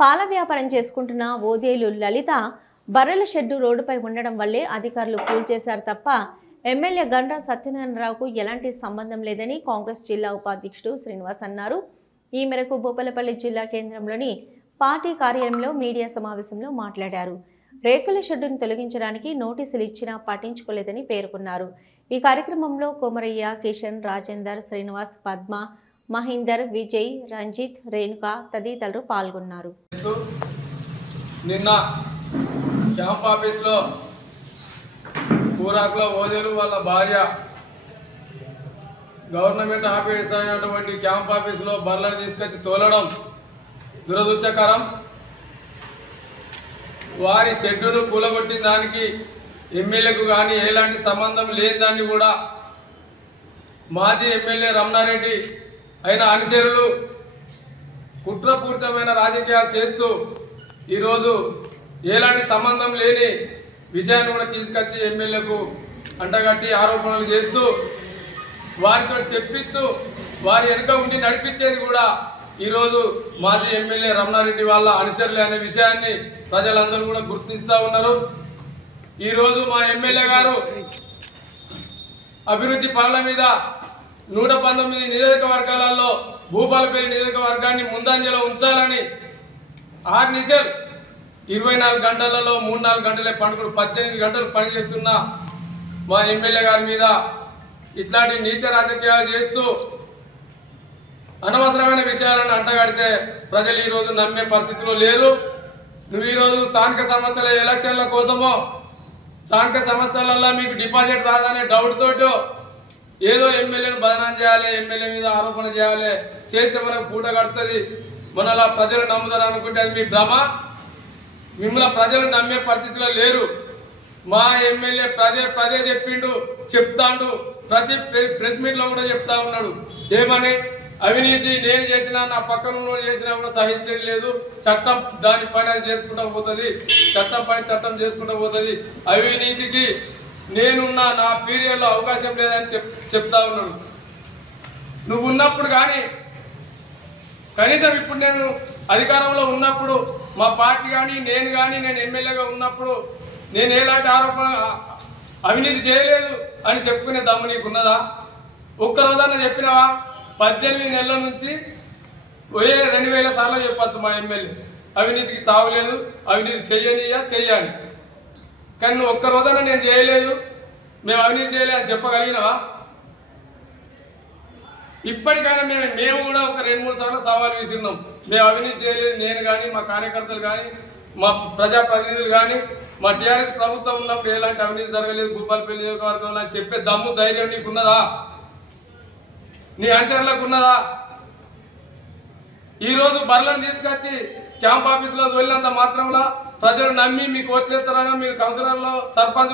పాల వ్యాపారం చేసుకుంటున్న ఓదేలు లలిత బర్రెల షెడ్డు రోడ్డుపై ఉండడం వల్లే అధికారులు కూల్చేశారు తప్ప ఎమ్మెల్యే గండ్ర సత్యనారాయణరావుకు ఎలాంటి సంబంధం లేదని కాంగ్రెస్ జిల్లా ఉపాధ్యక్షుడు శ్రీనివాస్ అన్నారు. ఈ మేరకు భూపాలపల్లి జిల్లా కేంద్రంలోని పార్టీ కార్యాలయంలో మీడియా సమావేశంలో మాట్లాడారు. రేకుల షెడ్డును తొలగించడానికి నోటీసులు ఇచ్చినా పట్టించుకోలేదని పేర్కొన్నారు. ఈ కార్యక్రమంలో కొమరయ్య, కిషన్, రాజేందర్, శ్రీనివాస్, పద్మ, మహేందర్, విజయ్, రంజిత్, రేణుక తదితరులు పాల్గొన్నారు. నిన్న క్యాంప్ ఆఫీస్లో కూరాకులో ఓదేలు వాళ్ళ భార్య గవర్నమెంట్ ఆఫీస్ అయినటువంటి క్యాంప్ ఆఫీస్లో బర్లను తీసుకొచ్చి తోలడం దురదృష్టకరం. వారి షెడ్డును కూలగొట్టిన దానికి ఎమ్మెల్యేకు కానీ ఎలాంటి సంబంధం లేని దాన్ని కూడా మాజీ ఎమ్మెల్యే రమణారెడ్డి అయిన అనుచరులు కుట్రపూరితమైన రాజకీయాలు చేస్తూ ఈరోజు ఎలాంటి సంబంధం లేని విషయాన్ని కూడా తీసుకొచ్చి ఎమ్మెల్యేకు అంటగట్టి ఆరోపణలు చేస్తూ వారితో చెప్పిస్తూ వారి వెనుక ఉండి నడిపించేది కూడా ఈరోజు మాజీ ఎమ్మెల్యే రమణారెడ్డి వాళ్ళ అనుచరులే అనే విషయాన్ని ప్రజలందరూ కూడా గుర్తిస్తూ ఉన్నారు. ఈరోజు మా ఎమ్మెల్యే గారు అభివృద్ధి పనుల మీద 119 నియోజకవర్గాలలో భూపాలపల్లి నియోజకవర్గాన్ని ముందంజలో ఉంచాలని ఆర్నిసర్ 24 గంటలలో 3-4 గంటలే పండుగలు 18 గంటలు పనిచేస్తున్న మా ఎమ్మెల్యే గారి మీద ఇట్లాంటి నీచ రాజకీయాలు చేస్తూ అనవసరమైన విషయాలను అంటగడితే ప్రజలు ఈరోజు నమ్మే పరిస్థితిలో లేరు. నువ్వు ఈరోజు స్థానిక సంస్థల ఎలక్షన్ల కోసమో స్థానిక సంస్థలలో మీకు డిపాజిట్ రాగానే డౌట్ తోటో ఏదో ఎమ్మెల్యేను బదనాం చేయాలి, ఎమ్మెల్యే మీద ఆరోపణ చేయాలి, చేస్తే మనకు పూట కడుతుంది, మనలా ప్రజలు నమ్ముతారు అనుకుంటే అది మీ భ్రమ. మిమ్మల్ని ప్రజలు నమ్మే పరిస్థితిలో లేరు. మా ఎమ్మెల్యే పదే చెప్పిండు, చెప్తాండు, ప్రతి ప్రెస్ మీట్ లో కూడా చెప్తా ఉన్నాడు. ఏమని అవినీతి నేను చేసినా నా పక్కన చేసినా కూడా సహించేది లేదు, చట్టం దాని పని అది చేసుకుంటూ పోతుంది, చట్టం పని చట్టం చేసుకుంటూ పోతుంది, అవినీతికి నేనున్నా నా పీరియడ్ లో అవకాశం లేదని చెప్తా ఉన్నాడు. నువ్వు ఉన్నప్పుడు కానీ కనీసం ఇప్పుడు నేను అధికారంలో ఉన్నప్పుడు మా పార్టీ కానీ నేను ఎమ్మెల్యేగా ఉన్నప్పుడు నేను ఎలాంటి ఆరోపణ అవినీతి చేయలేదు అని చెప్పుకునే దమ్ము నీకున్నదా? ఒక్కరోజన్నా చెప్పినావా? 18 నెలల నుంచి 2000 సార్లు చెప్పచ్చు మా ఎమ్మెల్యే అవినీతికి తావులేదు, అవినీతి చెయ్యాలి. కానీ నువ్వు ఒక్కరోజన్నా నేను చేయలేదు, మేము అవినీతి చేయలేదు అని చెప్పగలిగినవా? ఇప్పటికైనా మేము కూడా ఒక 2-3 సార్లు సవాల్ విసిరినాం. మేము అవినీతి చేయలేదు, నేను కానీ మా కార్యకర్తలు కానీ మా ప్రజాప్రతినిధులు కానీ మా టీఆర్ఎస్ ప్రభుత్వం ఉన్నప్పుడు ఎలాంటి అవినీతి జరగలేదు భూపాలపల్లి నియోజకవర్గంలో అని చెప్పే దమ్ము ధైర్యం నీకున్నదా? నీ అనుచరులకు ఉన్నదా? ఈ రోజు బర్లను తీసుకొచ్చి క్యాంప్ ఆఫీస్ లో వెళ్ళినంత మాత్రంలో ప్రజలు నమ్మి మీకు ఓట్లేస్తారని మీరు కౌన్సిలర్లో సర్పంచ్